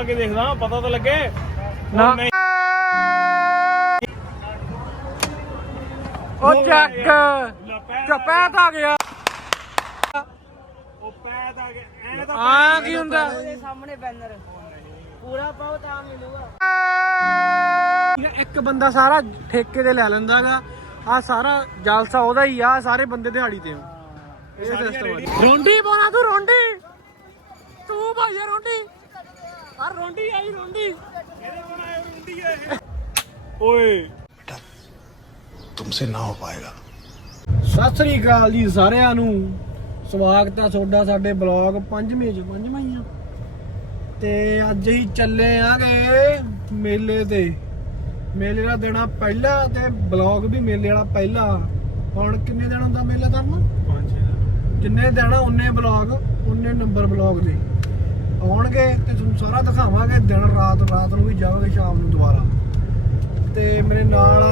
ਪਾ ਕੇ ਦੇਖਦਾ ਪਤਾ ਤਾਂ ਲੱਗੇ। ਨਾ। ਉਹ ਚੱਕ। ਚਪੈਤ ਆ ਗਿਆ। ਉਹ ਪੈਦ ਆ ਗਿਆ। ਐ ਤਾਂ ਆ ਕੀ ਹੁੰਦਾ? ਸਾਹਮਣੇ ਬੈਨਰ ਪੂਰਾ ਪਾਓ ਤਾਂ ਮਿਲੂਗਾ। ਇੱਕ ਬੰਦਾ ਸਾਰਾ ਠੇਕੇ ਤੇ ਲੈ ਲੈਂਦਾਗਾ ਆ ਸਾਰਾ ਜਲਸਾ ਉਹਦਾ ਹੀ ਆ ਸਾਰੇ ਬੰਦੇ ਦਿਹਾੜੀ ਤੇ ਇਹ ਸਿਸਟਮ ਰੋਂਡੀ ਪਾਉਣਾ ਤੂੰ ਰੋਂਡੀ। ਤੂੰ ਭਾਈਆ ਰੋਂਡੀ। ਤੁਮਸੇ ਨਾ ਹੋ ਪਾਏਗਾ। ਸਤਿ ਸ੍ਰੀ ਅਕਾਲ ਜੀ ਸਾਰਿਆਂ ਨੂੰ। ਸਵਾਗਤ ਹੈ ਤੁਹਾਡਾ ਸਾਡੇ ਬਲੌਗ 5ਵੇਂ ਚ 5ਵਾਂ ਆ। ਤੇ ਅੱਜ ਹੀ ਚੱਲੇ ਆਗੇ ਮੇਲੇ ਤੇ। ਮੇਲੇ ਦਾ ਦਿਨ ਆ ਪਹਿਲਾ ਤੇ ਬਲੌਗ ਵੀ ਮੇਲੇ ਵਾਲਾ ਪਹਿਲਾ। ਹੁਣ ਕਿੰਨੇ ਦਿਨ ਹੁੰਦਾ ਮੇਲਾ ਕਰਨਾ 5 ਦਿਨ। ਜਿੰਨੇ ਦਿਨ ਆ ਉਹਨੇ ਬਲੌਗ? ਉਹਨੇ ਨੰਬਰ ਬਲੌਗ ਦੇ। ਆਉਣਗੇ ਤੇ ਤੁਹਾਨੂੰ ਸਾਰਾ ਦਿਖਾਵਾਂਗੇ ਦਿਨ ਰਾਤ ਰਾਤ ਨੂੰ ਵੀ ਜਾਵਾਂਗੇ ਸ਼ਾਮ ਨੂੰ ਦੁਬਾਰਾ। ਤੇ ਮੇਰੇ ਨਾਲ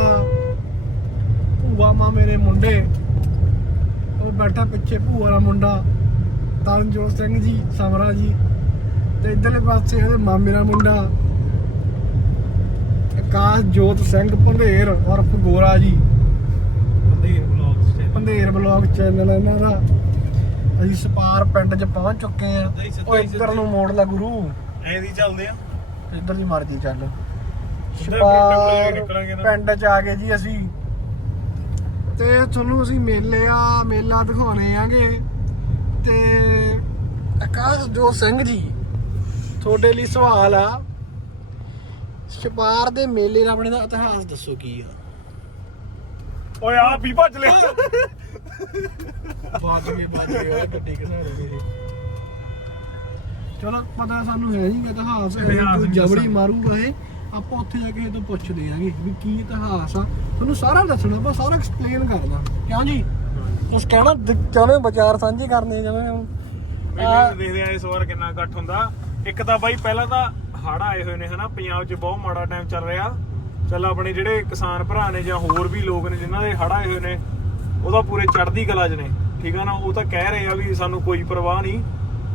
ਭੂਆ ਮਾ ਮੇਰੇ ਮੁੰਡੇ ਉਹ ਬੈਠਾ ਪਿੱਛੇ ਭੂਆ ਦਾ ਮੁੰਡਾ ਤਰਨਜੋਤ ਸਿੰਘ ਜੀ ਸਮਰਾ ਜੀ ਤੇ ਇਧਰਲੇ ਪਾਸੇ ਇਹਦੇ ਮਾਮੇ ਦਾ ਮੁੰਡਾ ਆਕਾਸ਼ ਜੋਤ ਸਿੰਘ ਭੰਦੇਰ ਉਰਫ ਗੋਰਾ ਜੀ। ਬੰਦੇ ਬਲੌਗਸ ਤੇ ਭੰਦੇਰ ਬਲੌਗ ਚੈਨਲ ਇਹਨਾਂ ਦਾ। ਅਸੀਂ ਸਪਾਰ ਪਿੰਡ 'ਚ ਪਹੁੰਚ ਚੁੱਕੇ ਆ ਉਹ ਇੱਧਰ ਨੂੰ ਮੋੜ ਲਾ ਗੁਰੂ। ਐ ਦੀ ਚੱਲਦੇ ਆ। ਇੱਧਰ ਦੀ ਮਰਜ਼ੀ ਚੱਲ। ਸਪਾਰ ਪਿੰਡ 'ਚ ਆ ਗਏ ਜੀ ਅਸੀਂ। ਤੇ ਤੁਹਾਨੂੰ ਅਸੀਂ ਮੇਲੇ ਆ ਮੇਲਾ ਦਿਖਾਉਣੇ ਆਂਗੇ। ਤੇ ਆਕਾਸ਼ ਜੋ ਸਿੰਘ ਜੀ ਤੁਹਾਡੇ ਲਈ ਸਵਾਲ ਆ। ਛਪਾਰ ਦੇ ਮੇਲੇ ਦਾ ਆਪਣੇ ਦਾ ਇਤਿਹਾਸ ਦੱਸੋ ਕੀ ਆ? ਓਏ ਆ ਵੀ ਭੱਜ ਲਿਆ। ਬਾਜ ਗਏ ਬਾਜ ਗਏ ਗੱਡੀ ਕਿਨਾਰੇ ਮੇਰੇ। ਚਲੋ ਪਤਾ ਸਾਨੂੰ ਹੈ ਨਹੀਂ ਕਿ ਇਤਿਹਾਸ ਹੈ ਕੋਈ ਜਬੜੀ। ਮਾਰੂਗਾ ਇਹ ਆਪਾਂ ਉੱਥੇ ਜਾ ਕੇ ਇਹ ਤੋਂ ਪੁੱਛਦੇ ਆਂਗੇ ਵੀ ਕੀ ਇਤਿਹਾਸ ਆ। ਤੁਹਾਨੂੰ ਸਾਰਾ ਦੱਸਣਾ ਆਪਾਂ ਸਾਰਾ ਐਕਸਪਲੇਨ ਕਰਨਾ। ਕਿਉਂ ਜੀ? ਕੁਛ ਕਹਿਣਾ ਹੋ ਵਿਚਾਰ ਸਾਂਝੇ ਕਰਨੇ ਜਿਵੇਂ ਹੁਣ ਮੇਲੇ ਨੂੰ ਦੇਖਦੇ ਆ ਇਸ ਵਾਰ ਕਿੰਨਾ ਇਕੱਠ ਹੁੰਦਾ। ਇੱਕ ਤਾਂ ਬਾਈ ਪਹਿਲਾਂ ਤਾਂ ਹੜ ਆਏ ਹੋਏ ਨੇ ਹਨਾ ਪੰਜਾਬ 'ਚ ਬਹੁਤ ਮਾੜਾ ਟਾਈਮ ਚੱਲ ਰਿਹਾ। ਚੱਲ ਆਪਣੇ ਜਿਹੜੇ ਕਿਸਾਨ ਭਰਾ ਨੇ ਜਾਂ ਹੋਰ ਵੀ ਲੋਕ ਨੇ ਜਿਨ੍ਹਾਂ ਦੇ ਹੜ ਆਏ ਹੋਏ ਨੇ ਉਹਦਾ ਪੂਰੇ ਚੜ੍ਹਦੀ ਕਲਾ 'ਚ ਨੇ। ਠੀਕ ਆ ਨਾ ਉਹ ਤਾਂ ਕਹਿ ਰਹੇ ਆ ਵੀ ਸਾਨੂੰ ਕੋਈ ਪਰਵਾਹ ਨਹੀਂ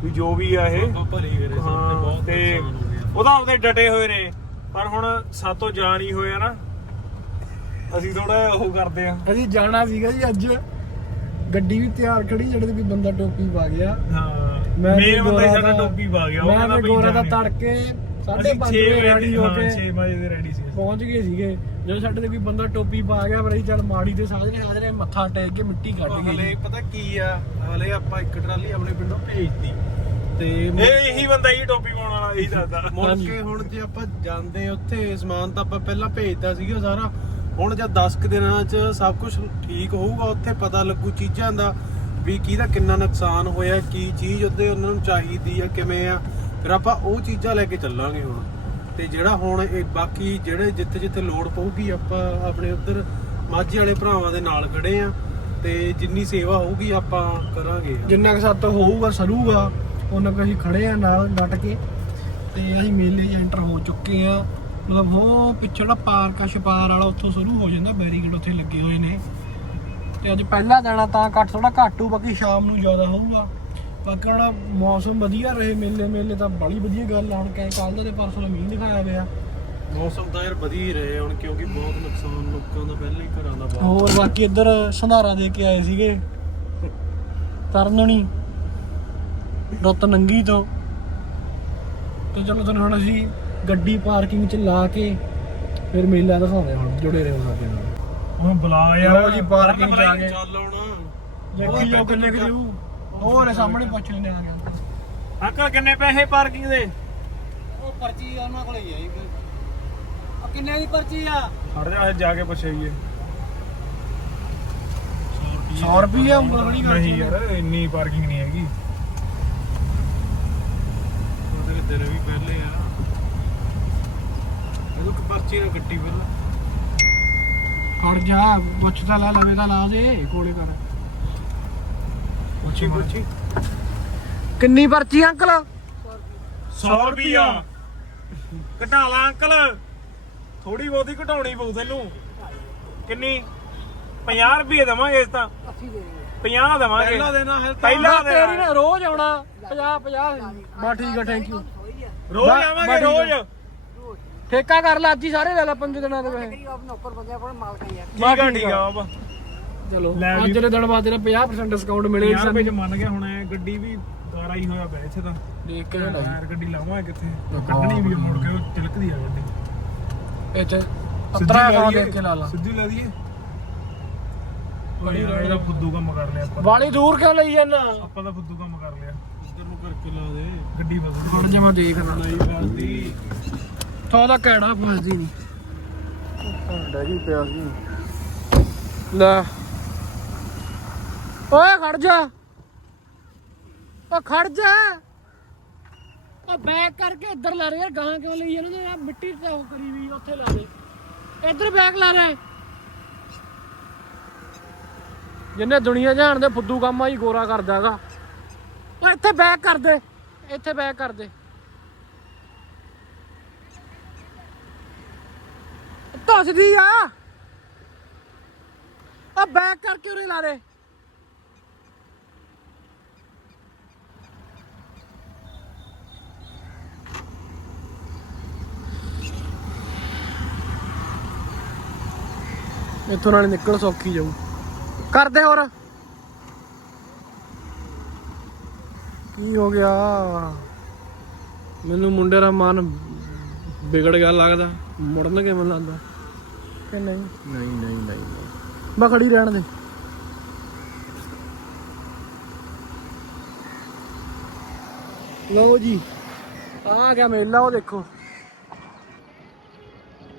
ਵੀ ਜੋ ਵੀ ਆ ਇਹ। ਤੇ ਉਹਦਾ ਆਪਦੇ ਡਟੇ ਹੋਏ ਨੇ ਪਰ ਹੁਣ ਸਾਤੋਂ ਜਾਣ ਹੀ ਹੋਇਆ ਨਾ। ਅਸੀਂ ਥੋੜਾ ਉਹ ਕਰਦੇ ਆ। ਅਸੀਂ ਜਾਣਾ ਸੀਗਾ ਜੀ ਅੱਜ। ਗੱਡੀ ਵੀ ਤਿਆਰ ਖੜੀ ਜਿਹੜੇ ਤੇ ਕੋਈ ਬੰਦਾ ਟੋਪੀ ਪਾ ਗਿਆ। ਹਾਂ ਮੈਂ ਮੇਨ ਤੇ ਬੰਦਾ ਹੀ ਗੋਰਾ ਸਾਡਾ ਦਾ- ਟੋਪੀ ਪਾ ਗਿਆ ਉਹ ਮੈਂ ਤੇ ਗੋਰਾ ਦਾ ਜਾਣੇ। ਤੜਕੇ ਸਾਢੇ ਅਸੀਂ 5 ਛੇ ਵਜੇ ਵਜੇ ਰੈਡੀ ਹੋ ਕੇ 6 ਵਜੇ ਦੇ ਰੈਡੀ ਸੀ ਪਹੁੰਚ ਗਏ ਸੀਗੇ। ਜਦੋਂ ਸਾਡੇ ਤੇ ਕੋਈ ਬੰਦਾ ਟੋਪੀ ਪਾ ਗਿਆ ਪਰ ਅਸੀਂ ਚੱਲ ਮਾੜੀ ਦੇ ਸਾਜਰੇ ਸਾਜਰੇ ਮੱਥਾ ਟੇਕ ਕੇ ਮਿੱਟੀ ਕੱਢ ਹਲੇ ਗਏ ਪਤਾ ਕੀ ਆ ਹਲੇ ਆਪਾਂ ਇੱਕ ਟਰਾਲੀ ਆਪਣੇ ਪਿੰਡੋਂ ਭੇਜਤੀ। ਤੇ ਇਹ ਇਹੀ ਬੰਦਾ ਹੀ ਟੋਪੀ ਪਾਉਣ ਵਾਲਾ ਇਹੀ ਦੱਸਦਾ। ਮੁੜ ਕੇ ਹੁਣ ਜੇ ਆਪਾਂ ਜਾਂਦੇ ਉੱਥੇ ਸਮਾਨ ਤਾਂ ਆਪਾਂ ਪਹਿਲਾਂ ਭੇਜਤਾ ਸੀਗਾ ਸਾਰਾ। ਹੁਣ ਜਦ 10 ਕੁ ਦਿਨਾਂ 'ਚ ਸਭ ਕੁਝ ਠੀਕ ਹੋਊਗਾ ਉੱਥੇ ਪਤਾ ਲੱਗੂ ਚੀਜ਼ਾਂ ਦਾ ਵੀ ਕਿਹਦਾ ਕਿੰਨਾ ਨੁਕਸਾਨ ਹੋਇਆ ਕੀ ਚੀਜ਼ ਉੱਤੇ ਉਹਨਾਂ ਨੂੰ ਚਾਹੀਦੀ ਆ ਕਿਵੇਂ ਆ। ਫਿਰ ਆਪਾਂ ਉਹ ਚੀਜ਼ਾਂ ਲੈ ਕੇ ਚੱਲਾਂਗੇ ਹੁਣ। ਤੇ ਜਿਹੜਾ ਹੁਣ ਇਹ ਬਾਕੀ ਜਿਹੜੇ ਜਿੱਥੇ ਜਿੱਥੇ ਲੋੜ ਪਊਗੀ ਆਪਾਂ ਆਪਣੇ ਉੱਧਰ ਮਾਝੇ ਵਾਲੇ ਭਰਾਵਾਂ ਦੇ ਨਾਲ ਖੜੇ ਆ ਤੇ ਜਿੰਨੀ ਸੇਵਾ ਹੋਊਗੀ ਆਪਾਂ ਕਰਾਂਗੇ। ਜਿੰਨਾ ਕੁ ਸਾਤੋਂ ਹੋਊਗਾ, ਸਰੂਗਾ, ਉਹਨਾਂ ਕੁ ਅਸੀਂ ਖੜੇ ਆ ਨਾਲ ਡਟ ਕੇ ਤੇ ਅਸੀਂ ਮੇਲੇ 'ਚ ਐਂਟਰ ਹੋ ਚੁੱਕੇ ਆ। ਮਤਲਬ ਉਹ ਪਿੱਛੇ ਜਿਹੜਾ ਪਾਰਕ ਆ, ਛਪਾਰ ਵਾਲਾ ਉੱਥੋਂ ਸ਼ੁਰੂ ਹੋ ਜਾਂਦਾ, ਬੈਰੀਕੇਡ ਉੱਥੇ ਲੱਗੇ ਹੋਏ ਨੇ। ਤੇ ਅੱਜ ਪਹਿਲਾ ਦਿਨ ਤਾਂ ਘੱਟ ਥੋੜਾ ਘੱਟ ਹੋਊ, ਬਾਕੀ ਸ਼ਾਮ ਨੂੰ ਜ਼ਿਆਦਾ ਹੋਊਗਾ। ਬਾਕੀ ਹੁਣ ਮੌਸਮ ਵਧੀਆ ਰਹੇ ਮੇਲੇ ਮੇਲੇ ਤਾਂ ਬੜੀ ਵਧੀਆ ਗੱਲ ਆ। ਹੁਣ ਕਹੇ ਕੱਲ ਦਾ ਤੇ ਪਰਸੋਂ ਦਾ ਮੀਂਹ ਦਿਖਾਇਆ ਗਿਆ ਮੌਸਮ ਤਾਂ ਯਾਰ ਵਧੀਆ ਹੀ ਰਹੇ ਹੁਣ ਕਿਉਂਕਿ ਬਹੁਤ ਨੁਕਸਾਨ ਲੋਕਾਂ ਦਾ ਪਹਿਲਾਂ ਹੀ ਘਰਾਂ ਦਾ ਬਾਹਰ। ਹੋਰ ਬਾਕੀ ਇੱਧਰ ਸੰਧਾਰਾ ਦੇ ਕੇ ਆਏ ਸੀਗੇ। ਤਰਨਣੀ ਰੁੱਤ ਨੰਗੀ ਤੋਂ। ਤੇ ਚਲੋ ਤੁਹਾਨੂੰ ਹੁਣ ਅਸੀਂ ਗੱਡੀ ਪਾਰਕਿੰਗ 'ਚ ਲਾ ਕੇ ਫਿਰ ਮੇਲਾ ਦਿਖਾਉਂਦੇ ਹੁਣ ਜੁੜੇ ਰਹੋ ਸਾਡੇ ਨਾਲ। ਉਹ ਬੁਲਾ ਲਓ ਜੀ, parking ਜਾ ਕੇ। ਚੱਲ ਹੁਣ ਦੇਖੀ ਜਾਓ ਕਿੰਨੇ ਕਿ ਜੂ ਹੋਰ ਸਾਹਮਣੇ ਪੁੱਛ ਲੈਂਦੇ ਆ ਗਿਆ ਅੰਕਲ ਕਿੰਨੇ ਪੈਸੇ ਪਾਰਕਿੰਗ ਦੇ? ਉਹ ਪਰਚੀ ਉਹਨਾਂ ਕੋਲ ਹੀ ਆਈ ਆ ਕਿੰਨੇ ਦੀ ਪਰਚੀ ਆ? ਹਟ ਜਾ ਜਾ ਕੇ ਪੁੱਛਈਏ। 100 ਰੁਪਏ ਉਂਗਲ ਵਾਲੀ ਗੱਲ ਨਹੀਂ ਯਾਰ ਇੰਨੀ ਪਾਰਕਿੰਗ ਨਹੀਂ ਹੈਗੀ। ਉਹਦੇ ਦਿਨ ਵੀ ਪਹਿਲੇ ਆ। ਇਹਨੂੰ ਕਿ ਪਰਚੀ ਨਾ ਗੱਡੀ ਪਹਿਲਾਂ। ਖੜ ਜਾ ਪੁੱਛ ਤਾਂ ਲੈ ਲਵੇ ਤਾਂ ਲਾ ਦੇ ਕੋਲੇ ਕਰ। ਪੁੱਛੀ ਪੁੱਛੀ ਕਿੰਨੀ ਪਰਚੀ ਅੰਕਲ? 100 ਰੁਪਿਆ ਘਟਾ ਲਾ ਅੰਕਲ। ਥੋੜੀ ਬਹੁਤੀ ਘਟਾਉਣੀ ਪਊ ਤੈਨੂੰ। ਕਿੰਨੀ? 50 ਰੁਪਏ ਦਵਾਂਗੇ ਇਸ ਤਾਂ। 80 ਦੇ ਦੇ 50 ਦਵਾਂਗੇ। ਪਹਿਲਾ ਦੇਣਾ ਹੈ ਪਹਿਲਾ ਤੇਰੀ ਨਾ ਰੋਜ਼ ਆਉਣਾ। 50 50 ਬਾ ਠੀਕ ਆ ਥੈਂਕ ਯੂ ਰੋਜ਼ ਆਵਾਂਗੇ ਰੋਜ਼। ਠੇਕਾ ਕਰ ਲੈ ਅੱਜ ਹੀ ਸਾਰੇ ਲੈ ਲੈ ਪੰਜ ਦਿਨਾਂ ਦੇ ਯਾਰ। ਠੀਕ ਆ ਠੀਕ ਆ। ਬਾਬਾ ਚਲੋ ਲੈ ਵੀ। ਅੱਜ ਦੇ ਦਿਨ ਬਾਅਦ ਨਾ 50% ਡਿਸਕਾਊਂਟ ਮਿਲੇ 50 ਰੁਪਏ ਚ ਮੰਨ ਗਿਆ ਹੁਣ ਇਹ ਗੱਡੀ ਵੀ ਗਾਰਾ ਹੀ ਹੋਇਆ ਪਿਆ ਇੱਥੇ ਤਾਂ। ਦੇਖ ਕੇ ਯਾਰ ਗੱਡੀ ਲਾਵਾਂਗੇ ਕਿੱਥੇ ਕੱਢਣੀ ਵੀ ਆ ਮੁੜ ਕੇ ਉਹ ਤਿਲਕਦੀ ਆ ਗੱਡੀ। ਚ ਸਿੱਧੀ ਅਤਰਾ ਲਾ ਦੇਖ ਕੇ ਲਾ ਲਾ। ਸਿੱਧੀ ਲਾ ਦਈਏ ਬੜੀ ਇਹਦਾ ਫੁੱਦੂ ਕੰਮ ਕਰ ਲਿਆ ਆਪਾਂ। ਵਾਲੀ ਦੂਰ ਕਿਉਂ ਲਈ ਜਾਂਦਾ? ਆਪਾਂ ਤਾਂ ਫੁੱਦੂ ਕੰਮ ਕਰ ਲਿਆ। ਇੱਧਰ ਨੂੰ ਕਰਕੇ ਲਾ ਦੇ। ਗੱਡੀ ਬਦਲ ਹੁਣ ਜੇ ਮੈਂ ਦੇਖਦਾ ਨਹੀਂ ਫਸਦੀ ਥੋ ਦਾ ਕਿਹੜਾ ਫਸਦੀ ਨਹੀਂ ਜੀ ਪਿਆ ਸੀ ਲੈ। ਓਏ ਖੜ ਜਾ। ਓ ਖੜ ਜਾ। ਓ ਬੈਕ ਕਰਕੇ ਇੱਧਰ ਲਾ ਰਿਹਾ ਗਾਂ ਕਿਉਂ ਲਈ ਇਹਨਾਂ ਨੇ ਮਿੱਟੀ ਤੇ ਉਹ ਕਰੀ ਵੀ ਉੱਥੇ ਲਾ ਦੇ। ਇੱਧਰ ਬੈਕ ਲਾ ਰਿਹਾ। ਜਿੰਨੇ ਦੁਨੀਆ ਜਾਣ ਦੇ ਫੁੱਦੂ ਕੰਮ ਆ, ਹੀ ਗੋਰਾ ਕਰਦਾ ਹੈਗਾ। ਓ ਇੱਥੇ ਬੈਕ ਕਰ ਦੇ। ਇੱਥੇ ਬੈਕ ਕਰ ਦੇ। ਧੱਸਦੀ ਆ। ਆ ਬੈਕ ਕਰਕੇ ਉਰੇ ਲਾ ਦੇ। ਇੱਥੋਂ ਨਾਲ ਨਿਕਲ ਸੌਖੀ ਜਾਊ। ਕਰਦੇ ਹੋਰ। ਕੀ ਹੋ ਗਿਆ? ਮੈਨੂੰ ਮੁੰਡੇ ਦਾ ਮਨ ਵਿਗੜ ਗਿਆ ਲੱਗਦਾ। ਮੁੜਨਗੇ ਮੈਨੂੰ ਲੱਗਦਾ? ਕਿ ਨਹੀਂ? ਨਹੀਂ ਨਹੀਂ ਨਹੀਂ ਮੈਂ ਖੜੀ ਰਹਿਣ ਦੇ। ਲਓ ਜੀ ਆ ਗਿਆ ਮੇਲਾ ਉਹ ਦੇਖੋ।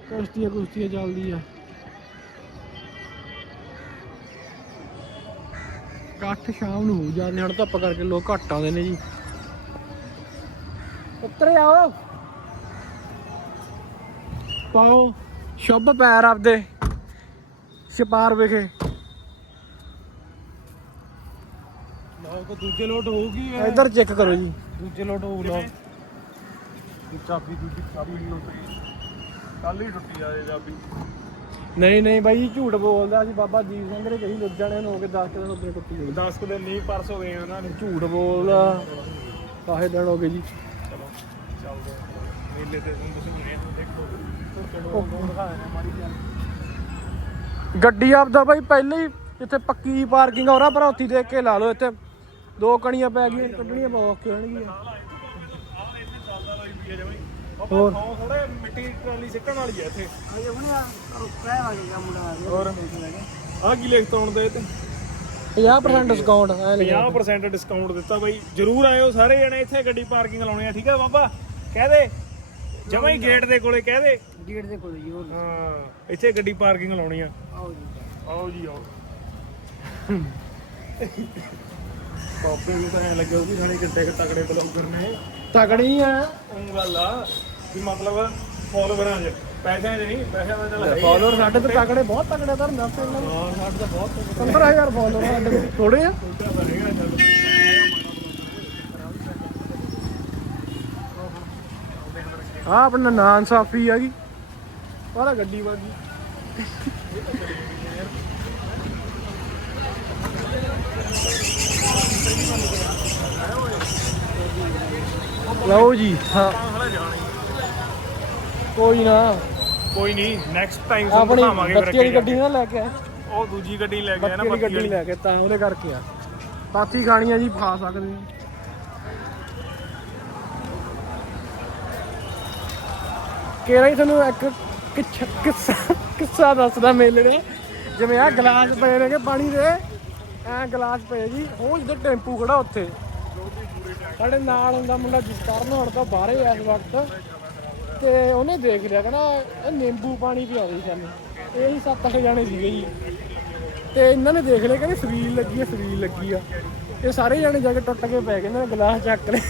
ਕੁਸ਼ਤੀਆਂ ਕੁਸ਼ਤੀਆਂ ਚੱਲਦੀ ਆ। ਕੱਠ ਸ਼ਾਮ ਨੂੰ ਹੋ ਜਾਂਦੇ ਹੁਣ ਧੁੱਪ ਕਰਕੇ ਲੋਕ ਘੱਟ ਆਉਂਦੇ ਨੇ ਜੀ। ਉੱਤਰ ਆਓ। ਪਾਓ ਸ਼ੁਭ ਪੈਰ ਆਪਦੇ ਛਪਾਰ ਵਿਖੇ। ਲਓ ਕੋ ਦੂਜੇ ਲੋਟ ਹੋਊਗੀ। ਇੱਧਰ ਚੈੱਕ ਕਰੋ ਜੀ। ਦੂਜੇ ਲੋਟ ਹੋਊ ਲਓ। ਚਾਬੀ ਦੂਜੀ ਚਾਬੀ ਲੋ ਕੱਲ ਹੀ ਟੁੱਟੀ ਆ ਇਹ ਚਾਬੀ। ਨਹੀਂ ਨਹੀਂ ਬਾਈ ਜੀ ਝੂਠ ਬੋਲਦਾ। ਅਸੀਂ ਬਾਬਾ ਦੀਪ ਸਿੰਘ ਦੇ ਕਹੀ ਲੁੱਜਣੇ ਨੂੰ ਹੋ ਕੇ 10 ਦਿਨ ਕੁੱਟੀ ਗਈ 10 ਕੁ ਦਿਨ ਨਹੀਂ ਪਰਸ ਹੋ ਗਏ ਉਹਨਾਂ ਨੇ ਝੂਠ ਬੋਲਦਾ। ਕਾਹੇ ਦਿਨ ਹੋ ਗਏ ਜੀ? ਚਲੋ ਚੱਲਦੇ ਆ। ਮੇਲੇ ਤੇ ਆ ਦੇਖੋ। ਗੱਡੀ ਆਪਦਾ ਬਾਈ ਪਹਿਲਾਂ ਹੀ ਇੱਥੇ ਪੱਕੀ ਪਾਰਕਿੰਗ ਹੋਰਾ ਪਰ ਉੱਥੀ ਦੇਖ ਕੇ ਲਾ ਲਓ ਇੱਥੇ। ਦੋ ਕਣੀਆਂ ਪੈ ਗਈਆਂ ਕੱਢਣੀਆਂ ਬਹੁਤ ਹੋਣਗੀਆਂ। ਹੋਰ? ਥੋੜੇ ਮਿੱਟੀ ਟਰਾਲੀ ਸਿੱਟਣ ਵਾਲੀ ਆ ਇੱਥੇ। ਅਜੇ ਹੁਣ ਆ ਕਹਿ ਆ ਗਿਆ ਮੁੰਡਾ ਆ ਗਿਆ ਹੋਰ? ਆ ਕੀ। ਲਿਖਤ ਆਉਣ ਦੇ ਤੇ? 50% ਡਿਸਕਾਊਂਟ ਐ ਲਿਖਿਆ 50% ਡਿਸਕਾਊਂਟ ਦਿੱਤਾ ਬਾਈ। ਜਰੂਰ ਆਇਓ ਸਾਰੇ ਜਣੇ ਇੱਥੇ ਗੱਡੀ ਪਾਰਕਿੰਗ ਲਾਉਣੀ ਆ ਠੀਕ ਹੈ ਬਾਬਾ? ਕਹਿ ਦੇ। ਜਮਾਂ ਹੀ ਗੇਟ ਦੇ ਕੋਲੇ ਕਹਿ ਦੇ। ਗੇਟ ਦੇ ਕੋਲ ਜੀ ਹਾਂ ਇੱਥੇ ਗੱਡੀ ਪਾਰਕਿੰਗ ਲਾਉਣੀ ਆ। ਆਓ ਜੀ। ਆਓ ਜੀ ਆਓ। ਪਾਪੇ ਨੂੰ ਤਾਂ ਐ ਲੱਗਿਆ ਉਹ ਵੀ ਸਾਡੇ ਕਿੱਡੇ ਤਕੜੇ ਬਲੌਗਰ ਨੇ। ਤਕੜੀ ਆ। ਉਹ ਗੱਲ ਆ। ਵੀ ਮਤਲਬ ਫੋਲੋਵਰਾਂ 'ਚ ਪੈਸਿਆਂ 'ਚ ਨਹੀਂ ਪੈਸਿਆਂ ਦਾ ਚੱਲ ਹੈ ਹੀ ਆ। ਫਾਲੋਅਰ ਸਾਡੇ ਤੋਂ ਤਕੜੇ ਬਹੁਤ ਤਕੜੇ ਧਰਨ ਦੱਸ ਇਹਨਾਂ ਨੂੰ ਹਾਂ ਸਾਡੇ ਤਾਂ ਬਹੁਤ 15000 ਫਾਲੋਅਰ ਸਾਡੇ ਥੋੜੇ ਆ ਛੋਟਾ ਬਣੇਗਾ ਚੱਲ ਆ? ਆਪਣਾ ਨਾਂ ਇਨਸਾਫੀ ਆ ਗਈ ਉਹਦਾ ਗੱਡੀ ਵਾਗੀ ਲਓ ਜੀ ਹਾਂ। ਕੋਈ ਨਾ। ਕੋਈ ਨਹੀਂ ਨੈਕਸਟ ਟਾਈਮ ਤੁਹਾਨੂੰ ਆਪਣੀ ਦਿਖਾਵਾਂਗੇ ਬੱਤੀ ਵਾਲੀ ਗੱਡੀ ਨਾ ਲੈ ਕੇ ਆ ਉਹ ਦੂਜੀ ਗੱਡੀ ਲੈ ਕੇ ਆਇਆ ਨਾ ਬੱਤੀ ਵਾਲੀ ਗੱਡੀ ਲੈ ਕੇ ਤਾਂ ਉਹਦੇ ਕਰਕੇ ਆ। ਪਾਤੀ ਖਾਣੀਆਂ ਜੀ ਖਾ ਸਕਦੇ ਆ। ਕਿਹੜਾ ਹੀ ਤੁਹਾਨੂੰ ਇੱਕ ਕਿੱਛ- ਕਿੱਸਾ ਕਿੱਸਾ ਦੱਸਦਾ ਮੇਲੇ ਨੇ ਜਿਵੇਂ ਆ ਗਲਾਸ ਪਏ ਨੇਗੇ ਪਾਣੀ ਦੇ ਐ ਗਲਾਸ ਪਏ ਜੀ। ਉਹ ਜਿੱਦ ਟੈਂਪੂ ਖੜਾ ਉੱਥੇ। ਸਾਡੇ ਨਾਲ ਹੁੰਦਾ ਮੁੰਡਾ ਜਸਕਰਨ ਤਾਂ ਬਾਹਰੇ ਆ ਇਸ ਵਕਤ। ਤੇ ਉਹਨੇ ਦੇਖ ਲਿਆ, ਕਹਿੰਦਾ ਇਹ ਨਿੰਬੂ ਪਾਣੀ ਪਿਆਵੇ ਸਾਨੂੰ। ਇਹੀ ਸੱਤ ਅੱਠ ਜਾਣੇ ਸੀਗੇ ਜੀ। ਤੇ ਇਹਨਾਂ ਨੇ ਦੇਖ ਲਿਆ, ਕਹਿੰਦੇ ਸਰੀਰ ਲੱਗੀ ਆ, ਸਰੀਰ ਲੱਗੀ ਆ। ਇਹ ਸਾਰੇ ਜਾਣੇ ਜਾ ਕੇ ਟੁੱਟ ਕੇ ਪੈ ਗਏ ਨੇ ਗਲਾਸ ਚੱਕ ਲਏ।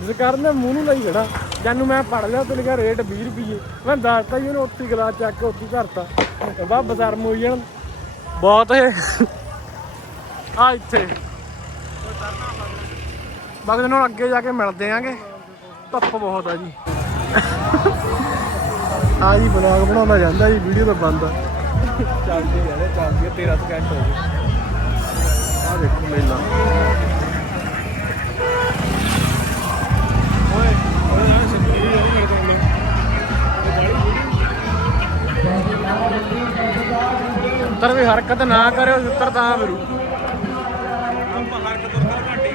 ਜਸਕਰਨ ਨੇ ਮੂੰਹ ਨੂੰ ਲਈ ਖੜਾ। ਜਾਨੂੰ ਮੈਂ ਪੜ ਲਿਆ ਤੇ ਲਿਖਿਆ ਰੇਟ 20 ਰੁਪਏ ਮੈਂ ਦੱਸਤਾ ਜੀ, ਉਹਨੇ ਉੱਥੇ ਗਲਾਸ ਚੱਕ ਕੇ ਉੱਥੇ ਹੀ ਭਰਤਾ ਬਾ ਬਜ਼ਾਰ ਮੋਈ ਜਾਣ। ਬਹੁਤ ਇਹ ਆ ਇੱਥੇ। ਬਾਕੀ ਨੂੰ ਅੱਗੇ ਜਾ ਕੇ ਮਿਲਦੇ ਆਂਗੇ। ਧੁੱਪ ਬਹੁਤ ਆ ਜੀ। ਆ ਜੀ ਬਲੌਗ ਬਣਾਉਂਦਾ ਜਾਂਦਾ ਜੀ ਵੀਡੀਓ ਤਾਂ ਬੰਦ ਆ ਚੱਲਦੀ ਆ ਚੱਲਦੀ ਆ 13 ਸਕਿੰਟ ਹੋ ਗਏ ਆ ਦੇਖੋ ਮੇਲਾ ਓਏ ਓਏ ਯਾਰ ਸਿੱਧੀ ਨਹੀਂ ਮੇਰੇ ਕੋਲ ਉੱਤਰ ਵੀ ਹਰਕਤ ਨਾ ਕਰਿਓ ਉੱਤਰ ਤਾਂ ਫਿਰੂ ਆਪਾਂ ਹਰਕਤ ਉਤਰ ਘਾਟੀ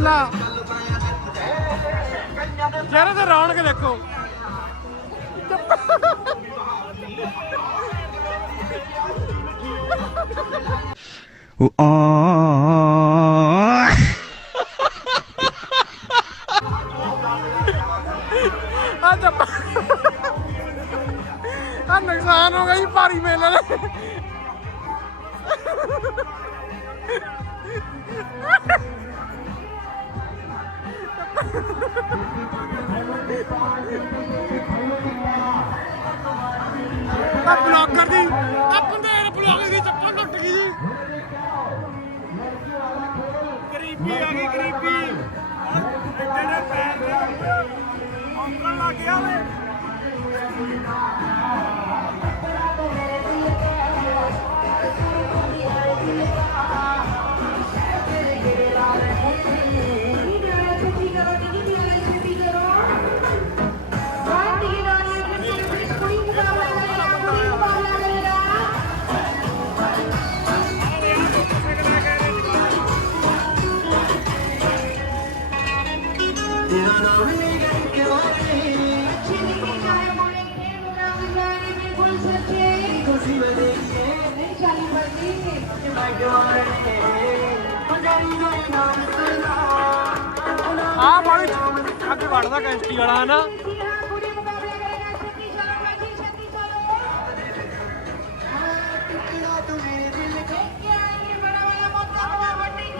ਗੱਲਾ ਚਿਹਰੇ ਤੇ ਰੌਣਕ ਦੇਖੋ। ਆ। ਚੱਪਾ ਆ ਨੁਕਸਾਨ ਹੋ ਗਈ ਭਾਰੀ ਮੇਲੇ। ਆ ਬਲੌਗਰ ਦੀ, ਆ ਬੰਦੇ ਬਲੌਗਰ ਦੀ ਚੱਪਲ ਟੁੱਟ ਗਈ ਜੀ। ਗਰੀਬੀ ਆ ਗਈ, ਗਰੀਬੀ। ਜਿਹੜੇ ਪੈਰ ਨੇ ਔਂਕਣ ਲੱਗ ਗਿਆ ਵੇ। ਆ ਬਾਈ ਅੱਗੇ ਵੜਦਾ ਕੈਂਸਟੀ ਵਾਲਾ ਨਾ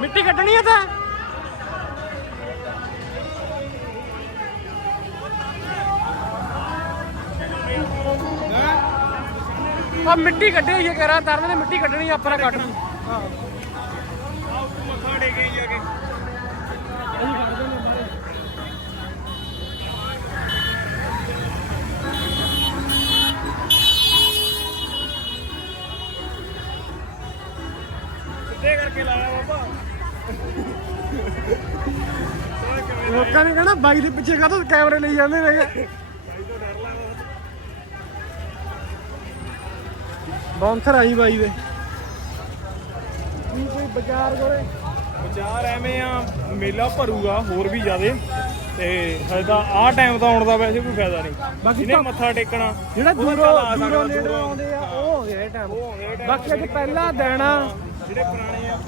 ਮਿੱਟੀ ਕੱਢਣੀ ਹੈ ਤਾਂ। ਆ ਮਿੱਟੀ ਕੱਢੀ ਹੋਈ ਹੈ ਕਰਾਂ ਤਰਨ ਨੇ ਮਿੱਟੀ ਕੱਢਣੀ ਆ, ਆਪਾਂ ਨੇ ਕੱਢ ਲਈ। ਮੱਥਾ ਟੇਕੇ ਜਾ ਕੇ ਸਿੱਧੇ ਕਰਕੇ ਲਾਇਆ ਬਾਬਾ ਲੋਕਾਂ ਨੇ ਕਹਿਣਾ ਬਾਈ ਦੇ ਪਿੱਛੇ ਕਾਹਤੋਂ ਕੈਮਰੇ ਲਈ ਜਾਂਦੇ ਨੇ? ਬਾਉਂਸਰ ਆਈ ਬਾਈ ਦੇ ਕੀ ਕੋਈ ਬਾਜ਼ਾਰ ਕੋਲੇ ਵਿਚਾਰ ਐਵੇਂ ਆ ਮੇਲਾ ਭਰੂਗਾ ਹੋਰ ਵੀ ਜ਼ਿਆਦੇ ਤੇ ਹਜੇ ਤਾਂ ਆਹ ਟਾਈਮ ਤਾਂ ਆਉਣ ਦਾ ਵੈਸੇ ਕੋਈ ਫਾਇਦਾ ਨਹੀਂ ਬਾਕੀ ਜਿਹਨੇ ਤਾਂ- ਮੱਥਾ ਟੇਕਣਾ ਜਿਹੜਾ ਦੂਰੋਂ ਦੂਰੋਂ ਨੇੜੇ। ਆਉਂਦੇ ਆ ਉਹ ਆਉਂਦੇ ਆ ਇਹ ਟਾਈਮ ਬਾਕੀ ਅੱਜ ਪਹਿਲਾ ਆ ਜਿਹੜੇ ਪੁਰਾਣੇ ਆ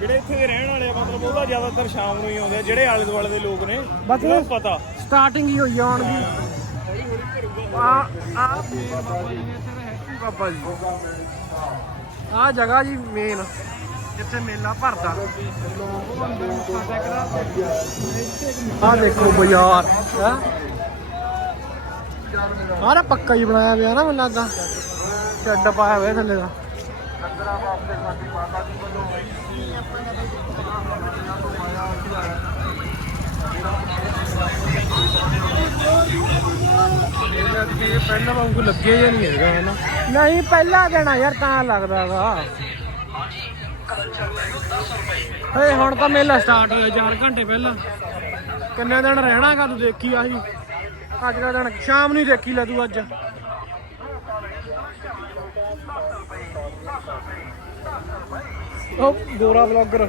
ਜਿਹੜੇ ਇੱਥੇ ਦੇ ਰਹਿਣ ਵਾਲੇ ਆ ਮਤਲਬ ਉਹਦਾ ਜ਼ਿਆਦਾਤਰ ਸ਼ਾਮ ਨੂੰ ਹੀ ਆਉਂਦੇ ਆ ਜਿਹੜੇ ਆਲੇ ਦੁਆਲੇ ਦੇ ਲੋਕ ਨੇ ਬਾਕੀ ਪਤਾ ਸਟਾਰਟਿੰਗ ਹੀ ਹੋਈ ਆ ਆਉਣ ਦੀ ਆ ਆ ਬਾਬਾ ਜੀ ਨੇ ਇੱਥੇ ਬਾਬਾ ਜੀ। ਆ ਜਗ੍ਹਾ ਜੀ ਮੇਨ ਜਿੱਥੇ ਮੇਲਾ ਭਰਦਾ। ਆ ਦੇਖੋ ਬਾਜ਼ਾਰ। ਹੈ? ਆਹ ਪੱਕਾ ਹੀ ਬਣਾਇਆ ਪਿਆ ਨਾ ਮੈਨੂੰ ਲੱਗਦਾ। ਛੱਡ ਪਾਇਆ ਹੋਇਆ ਥੱਲੇ ਦਾ। ਇਹ ਪਹਿਲਾਂ ਵਾਂਗੂ ਲੱਗੇ ਜਾਂ ਨਹੀਂ ਹੈਗਾ ਹਨਾ ਨਹੀਂ ਪਹਿਲਾ ਦਿਨ ਯਾਰ, ਤਾਂ ਲੱਗਦਾਗਾ ਏ ਹੁਣ ਤਾਂ ਮੇਲਾ ਸਟਾਰਟ ਹੋਇਆ 4 ਘੰਟੇ ਪਹਿਲਾਂ। ਕਿੰਨੇ ਦਿਨ ਰਹਿਣਾਗਾ ਤੂੰ ਦੇਖੀ ਆਹੀ। ਅੱਜ ਦਾ ਦਿਨ, ਸ਼ਾਮ ਨੂੰ ਹੀ ਦੇਖੀ ਲੈ ਤੂੰ ਅੱਜ। ਉਹ, ਗੋਰਾ ਵਲੌਗਰ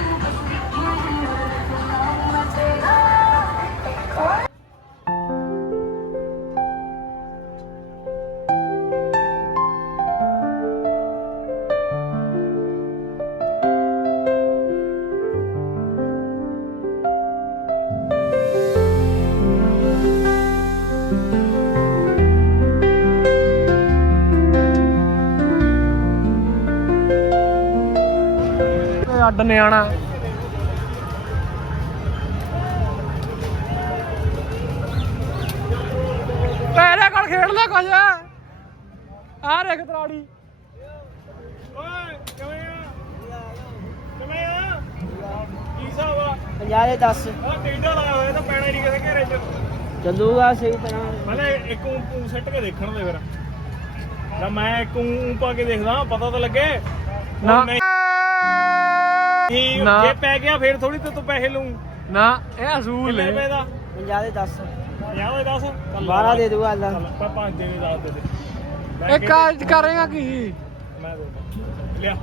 ਅੱਡ ਨਿਆਣਾ। ਤੇਰੇ ਕੋਲ ਖੇਡ ਲੈ ਕੁਝ। ਆ ਦੇਖ ਤਰਾੜੀ। ਓਏ ਕਿਵੇਂ ਆ ਕਿਵੇਂ ਆ ਕੀ ਹਿਸਾਬ ਆ 50 ਦੇ 10 ਆ ਟੇਡਾ ਲਾਇਆ ਹੋਇਆ ਇਹ ਤਾਂ ਪੈਣਾ ਹੀ ਨਹੀਂ ਕਿਸੇ ਘੇਰੇ 'ਚ ਚੱਲੂਗਾ ਸਹੀ ਤਰ੍ਹਾਂ। ਪਹਿਲੇ ਇੱਕ ਊਂ ਸੱਟ ਕੇ ਦੇਖਣ ਦੇ ਫਿਰ। ਲੈ ਮੈਂ ਇੱਕ ਊਂ ਪਾ ਕੇ ਦੇਖਦਾ ਪਤਾ ਤਾਂ ਲੱਗੇ। ਨਾ। ਨਹੀਂ ਨਾ। ਜੇ ਪੈ ਗਿਆ ਫਿਰ ਥੋੜੀ ਤੇ ਤੂੰ ਪੈਸੇ ਲਊ। ਨਾ ਇਹ ਅਸੂਲ ਕਿੰਨੇ ਨੇ। ਰੁਪਏ ਦਾ? 50 ਦੇ 10 50 ਦੇ 10 12 ਦੇ ਦੂਗਾ ਅੱਲਾ ਪਾ ਪੰਜ ਦੇ ਵੀ ਦੱਸ ਦੇ ਦੇ ਇਹ ਕਾਜ ਕਰੇਗਾ ਕੀ? ਮੈਂ ਦੇ ਦਾਂ। ਲਿਆ।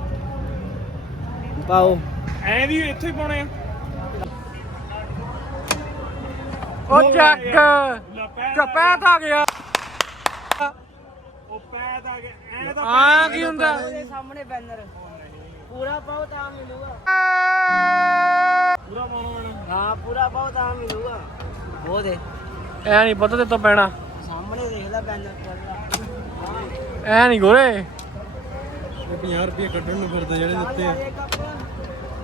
ਪਾਓ। ਐ ਵੀ ਇੱਥੇ ਹੀ ਪਾਉਣੇ ਆ। ਉਹ ਚੱਕ। ਆ ਗਿਆ। ਉਹ ਪੈ ਐ ਤਾਂ ਆ ਕੀ ਹੁੰਦਾ? ਸਾਹਮਣੇ ਬੈਨਰ। ਪੂਰਾ ਪਾਓ ਤਾਂ ਮਿਲੂਗਾ। ਪੂਰਾ ਪਾਉਣਾ ਮੈਨਾਂ ਹਾਂ ਪੂਰਾ ਪਾਓ ਤਾਂ ਮਿਲੂਗਾ। ਉਹ ਦੇ ਐ ਨਹੀਂ ਪਤਾ ਤੇ ਤੋਂ ਪੈਣਾ। ਸਾਹਮਣੇ ਦੇਖ ਲੈ ਬੈਨਰ ਚੱਲਦਾ ਐ ਨਹੀਂ ਗੋਰੇ। ਇਹ 50 ਰੁਪਏ ਕੱਢਣ ਨੂੰ ਫਿਰਦਾ ਜਿਹੜੇ ਦਿੱਤੇ ਆ।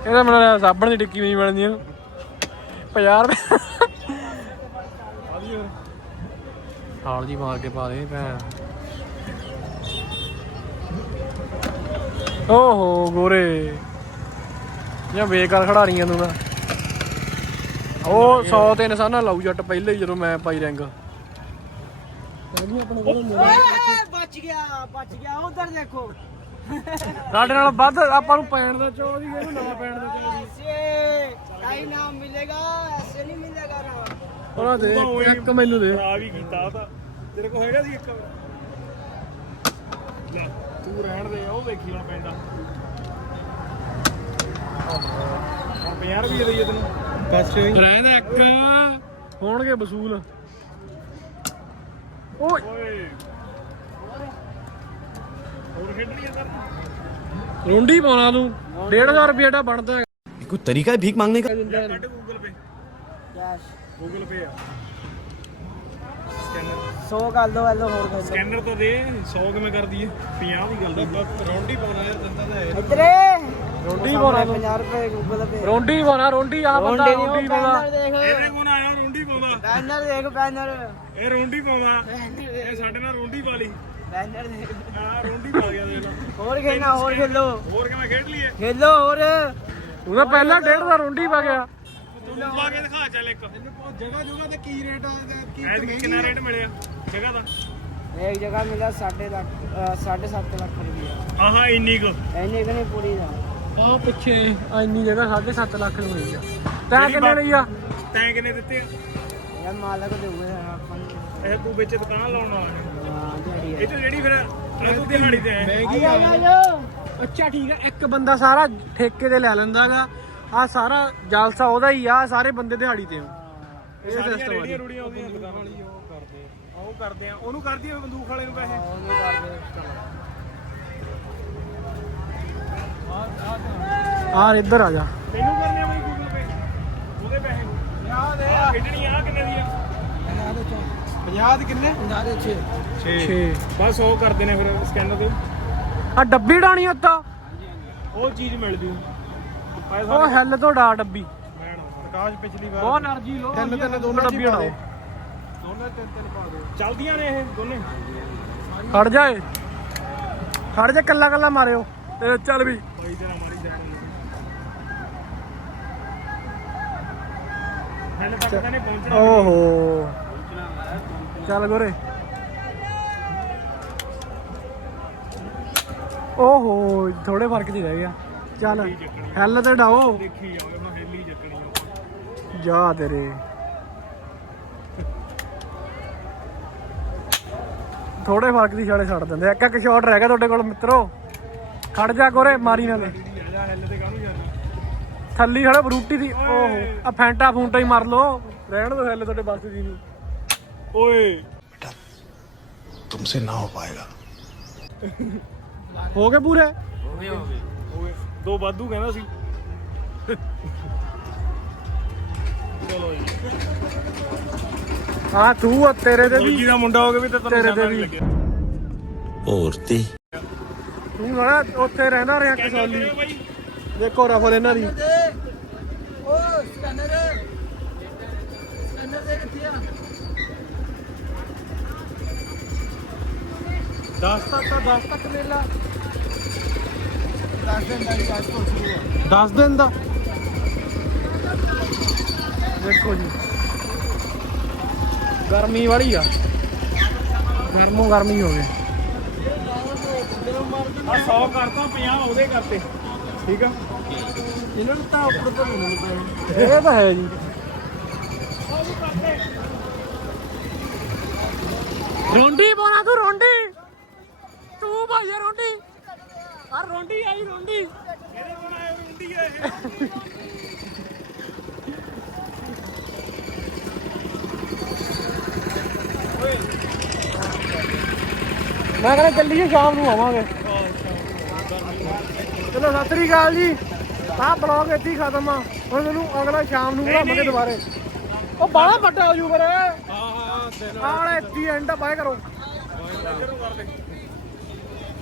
ਇਹਦਾ ਮੈਨੂੰ ਸਾਬਣ ਦੀ ਟਿੱਕੀ ਵੀ ਨਹੀਂ ਬਣਦੀ ਇਹਨੂੰ। 50 ਰੁਪਏ। ਹਾਲ ਜੀ ਮਾਰ ਕੇ ਪਾ ਦੇ ਭੈਣ। ਓਹੋ ਗੋਰੇ। ਜਾਂ ਬੇਕਾਰ ਖਿਡਾਰੀਆਂ ਨੂੰ ਨਾ। ਉਹ 100 ਤੇ ਨਿਸ਼ਾਨਾ ਲਾਉ ਜੱਟ ਪਹਿਲੇ ਹੀ ਜਦੋਂ ਮੈਂ ਪਾਈ ਰੈਂਗ ਸਾਡੇ ਨਾਲ ਵੱਧ ਆਪਾਂ ਨੂੰ ਪੈਣ ਦਾ ਚੋਰ ਇਹਨੂੰ ਨਾ ਪੈਣ ਦਾ ਚੋਰ ਐਸੇ ਕਾਈ ਨਾਮ ਮਿਲੇਗਾ ਐਸੇ ਨਹੀਂ ਮਿਲੇਗਾ ਨਾ ਉਹਨਾਂ ਦੇ ਇੱਕ ਮੈਨੂੰ ਦੇ। ਖਰਾਬ ਹੀ ਕੀਤਾ ਤਾਂ। ਤੇਰੇ ਕੋਲ ਹੈਗਾ ਸੀ ਇੱਕ? ਤੂੰ ਰਹਿਣ ਦੇ ਉਹ ਵੇਖੀ ਹੁਣ ਪੈਂਦਾ ਹੁਣ 50 ਰੁਪਏ ਦੇਈਏ ਤੈਨੂੰ ਪੈਸੇ ਰਹਿੰਦਾ ਇੱਕ ਹੋਣਗੇ ਵਸੂਲ ਓਏ ਓਏ ਹੋਰ ਖੇਡਣੀ ਅੰਦਰ ਰੁੰਡੀ ਪਾਉਣਾ ਤੂੰ 15000 ਰੁਪਏ ਦਾ ਬਣਦਾ कोई तरीका है भीख मांगने का ਕੱਢ Google Pay cash Google Pay ਆ ਸਕੈਨਰ 100 ਕਰ ਦੋ ਐਲੋ ਹੋਰ ਕਰ ਸਕੈਨਰ ਤਾਂ ਦੇ 100 ਕਿਵੇਂ ਕਰ ਦਈਏ? 50 ਦੀ ਗੱਲ ਦੀ ਰੌਂਡੀ ਪਾਉਣਾ ਯਾਰ ਦੰਦਾਂ ਦਾ ਇਧਰੇ। ਰੁੰਡੀ ਪਾਉਣਾ। ਤੂੰ 50 ਰੁਪਏ ਗੂਗਲ ਪੇ ਰੁੰਡੀ ਪਾਉਣਾ ਰੁੰਡੀ ਆ ਬੰਦਾ ਰੁੰਡੀ ਦੇਖ। ਇਹਦੇ ਕੋਲ ਆਇਆ ਰੋਂਡੀ ਪਾਉਂਦਾ। ਬੈਨਰ ਦੇਖ ਬੈਨਰ ਇਹ ਰੋਂਡੀ ਪਾਉਂਦਾ। ਇਹ ਸਾਡੇ ਨਾਲ ਰੋਂਡੀ ਪਾ ਲਈ। ਬੈਨਰ ਦੇਖ। ਆ ਰੋਂਡੀ ਪਾ ਗਿਆ ਦੇਖ ਲਾ। ਹੋਰ ਖੇਲਣਾ ਹੋਰ ਖੇਲੋ। ਹੋਰ ਕਿਵੇਂ ਖੇਡ ਲਈਏ? ਖੇਲੋ ਹੋਰ। ਉਹਦਾ ਪਹਿਲਾਂ 1.5 ਦਾ ਰੁੰਡੀ ਪਾ ਗਿਆ। ਤੂੰ ਪਾ ਕੇ ਦਿਖਾ ਚੱਲ ਇੱਕ। ਜਗ੍ਹਾ ਜਗ੍ਹਾ ਤੇ ਕੀ ਰੇਟ ਆ ਕੀ ਐਤਕੀ ਕਿੰਨਾ ਰੇਟ ਮਿਲਿਆ? ਜਗ੍ਹਾ ਦਾ? ਇੱਕ ਜਗ੍ਹਾ ਮਿਲਾ 7.5 ਲੱਖ 7.5 ਲੱਖ ਰੁਪਏ ਆਹਾ ਇੰਨੀ ਕੁ। ਐਨੇ ਕਿ ਨਹੀਂ ਪੂਰੀ ਦਾ ਆ ਪਿੱਛੇ ਆ ਇੰਨੀ ਜਗ੍ਹਾ 7.5 ਲੱਖ ਨੂੰ ਹੋਈ ਆ ਤੈਂ ਕਿੰਨੇ ਲਈ ਆ? ਤੈਂ ਕਿੰਨੇ ਦਿੱਤੇ ਆ? ਯਾਰ ਮਾਲਕ ਦੇਊਗਾ ਆਪਾਂ ਨੂੰ। ਇਹ ਤੂੰ ਵਿੱਚ ਦੁਕਾਨ ਲਾਉਣ ਵਾਲਾ ਹੈ। ਹਾਂ ਦਿਹਾੜੀ ਇਹ ਚ ਜਿਹੜੀ ਫਿਰ ਆਹ ਤੂੰ ਦਿਹਾੜੀ ਤੇ ਹੈ। ਆ। ਜਾ ਆ ਜਾ ਅੱਛਾ ਠੀਕ ਹੈ ਇੱਕ ਬੰਦਾ ਸਾਰਾ ਠੇਕੇ ਤੇ ਲੈ ਲੈਂਦਾਗਾ। ਆ ਸਾਰਾ ਜਲਸਾ ਉਹਦਾ ਹੀ ਆ ਸਾਰੇ ਬੰਦੇ ਦਿਹਾੜੀ ਤੇ ਹੋ ਇਹ ਸਾਰੀਆਂ ਸਿਸਟਮ ਰੇੜੀਆਂ ਰੂੜੀਆਂ ਉਹਦੀਆਂ ਦੁਕਾਨਾਂ ਵਾਲੀ ਉਹ ਕਰਦੇ ਆ। ਉਹ ਕਰਦੇ ਆ। ਉਹਨੂੰ ਕਰਦੀ ਆ ਬੰਦੂਕ ਵਾਲੇ ਨੂੰ ਪੈਸੇ? ਆ। ਇੱਧਰ ਆ ਜਾ। ਤੈਨੂੰ ਕਰਨੇ ਆ ਬਈ ਗੂਗਲ ਪੇ ਉਹਦੇ ਪੈਸੇ ਆ ਦੇ। ਆ ਖੇਡਣੀ ਆ ਕਿੰਨੇ ਦੀ ਆ? 50 ਦੇ ਕਿੰਨੇ? 50 ਦੇ 6 6 ਬਸ ਉਹ ਕਰਦੇ ਨੇ ਫਿਰ ਸਕੈਨਰ ਤੇ। ਆ ਡੱਬੀ ਡਾਣੀ ਉੱਤਾ। ਉਹ ਚੀਜ਼ ਮਿਲ ਜੂ ਉਹ ਹੈਲ ਤੋਂ ਡਾ ਡੱਬੀ। ਪ੍ਰਕਾਸ਼ ਪਿਛਲੀ ਵਾਰ ਬਹੁਤ એનર્ਜੀ ਲੋ ਤਿੰਨ ਤਿੰਨ ਦੋਨੋਂ ਡੱਬੀਆਂ ਡਾਓ ਦੋਨੋਂ ਤਿੰਨ ਤਿੰਨ ਪਾ ਦਿਓ। ਚਲਦੀਆਂ ਨੇ ਇਹ ਦੋਨੇ। ਖੜ ਜਾਏ ਖੜ ਜਾ ਕੱਲਾ ਕੱਲਾ ਮਾਰਿਓ। ਤੇ ਚੱਲ ਵੀ। ਚੱਲ ਗੋਰੇ। ਓਹੋ ਥੋੜੇ ਫ਼ਰਕ ਦੀ ਰਹਿ ਗਿਆ। ਚੱਲ। ਹੱਲ ਤੇ ਡਾਓ। ਦੇਖੀ ਜਾਵੇ ਮੈਂ ਹੇਲੀ ਚੱਕਣੀ ਆ। ਜਾ ਤੇਰੇ। ਥੋੜੇ ਫ਼ਰਕ ਦੀ ਛਾਲੇ ਛੱਡ ਦਿੰਦੇ ਇੱਕ ਇੱਕ ਸ਼ਾਟ ਰਹਿ ਗਿਆ ਤੁਹਾਡੇ ਕੋਲ ਮਿੱਤਰੋ। ਖੜ ਜਾ ਕੋਰੇ ਮਾਰੀ ਨਾਲੇ ਥੱਲੀ ਖੜਾ ਬਰੂਟੀ ਦੀ ਓਹੋ ਆ ਫੈਂਟਾ ਫੂੰਟਾ ਹੀ ਮਾਰ ਲੋ ਰਹਿਣ ਦੋ ਹੱਲੇ ਤੁਹਾਡੇ ਬਸ ਦੀ ਨਹੀਂ ਓਏ। ਬੇਟਾ ਤੁਮਸੇ ਨਾ ਹੋ ਪਾਏਗਾ। ਹੋ ਗਏ ਪੂਰੇ? ਹੋ ਗਏ ਹੋ ਗਏ। ਦੋ ਵਾਧੂ ਕਹਿੰਦਾ ਸੀ। ਚਲੋ ਜੀ। ਆ ਤੂੰ ਆ ਤੇਰੇ ਤੇ ਵੀ। ਦੂਜੀ ਮੁੰਡਾ ਹੋ ਵੀ ਤੇ ਤੇਰੇ ਤੇ ਵੀ। ਲੱਗਿਆ। ਤੂੰ ਨਾ ਉੱਥੇ ਰਹਿੰਦਾ ਰਿਹਾ ਕਸੌਲੀ ਦੇਖੋ ਰਫਲ ਇਹਨਾਂ ਦੀ ਓ ਸਕੈਨਰ ਸਕੈਨਰ ਦੇ। ਕਿੱਥੇ ਆ ਦਸ ਤੱਕ ਦਾ ਤੱਕ ਮੇਲਾ। 10 ਦਿਨ ਦਾ। ਹੀ ਅੱਜ ਤੋਂ ਸ਼ੁਰੂ ਆ 10 ਦਿਨ ਦਾ ਦੇਖੋ ਜੀ। ਗਰਮੀ ਵਾਲੀ ਆ। ਗਰਮੋ ਗਰਮੀ ਹੋ ਗਏ ਆ 100 ਕਰਤਾ 50 ਉਹਦੇ ਕਰਤੇ। ਠੀਕ ਆ। ਇਹਨਾਂ ਨੂੰ ਤਾਂ ਉੱਪਰ ਤੋਂ ਨਹੀਂ ਪਏ ਇਹ ਤਾਂ ਹੈ ਜੀ। ਰੋਂਡੀ ਬੋਨਾ ਤੂੰ ਰੋਂਡੀ। ਤੂੰ ਭਾਈ ਰੋਂਡੀ। ਆ ਰੋਂਡੀ ਆਈ ਰੋਂਡੀ। ਇਹਦੇ ਬਣਾਏ ਰੁੰਡੀ ਆ ਇਹ ਮੈਂ ਕਹਿੰਦਾ ਚੱਲੀਏ ਸ਼ਾਮ ਨੂੰ ਆਵਾਂਗੇ। ਚਲੋ ਸਤਿ ਸ੍ਰੀ ਅਕਾਲ ਜੀ। ਆਹ ਬਲੌਗ ਇੱਥੇ ਹੀ ਖਤਮ ਆ। ਹੁਣ ਤੁਹਾਨੂੰ ਅਗਲਾ ਸ਼ਾਮ ਨੂੰ ਬਣਾਵਾਂਗੇ ਦੁਬਾਰੇ। ਉਹ ਬਾਹਲਾ ਵੱਡਾ ਹੋ ਜੂ ਫਿਰ। ਹਾਂ ਹਾਂ ਆਹ ਇੱਥੇ ਐਂਡ ਬਾਏ ਕਰੋ।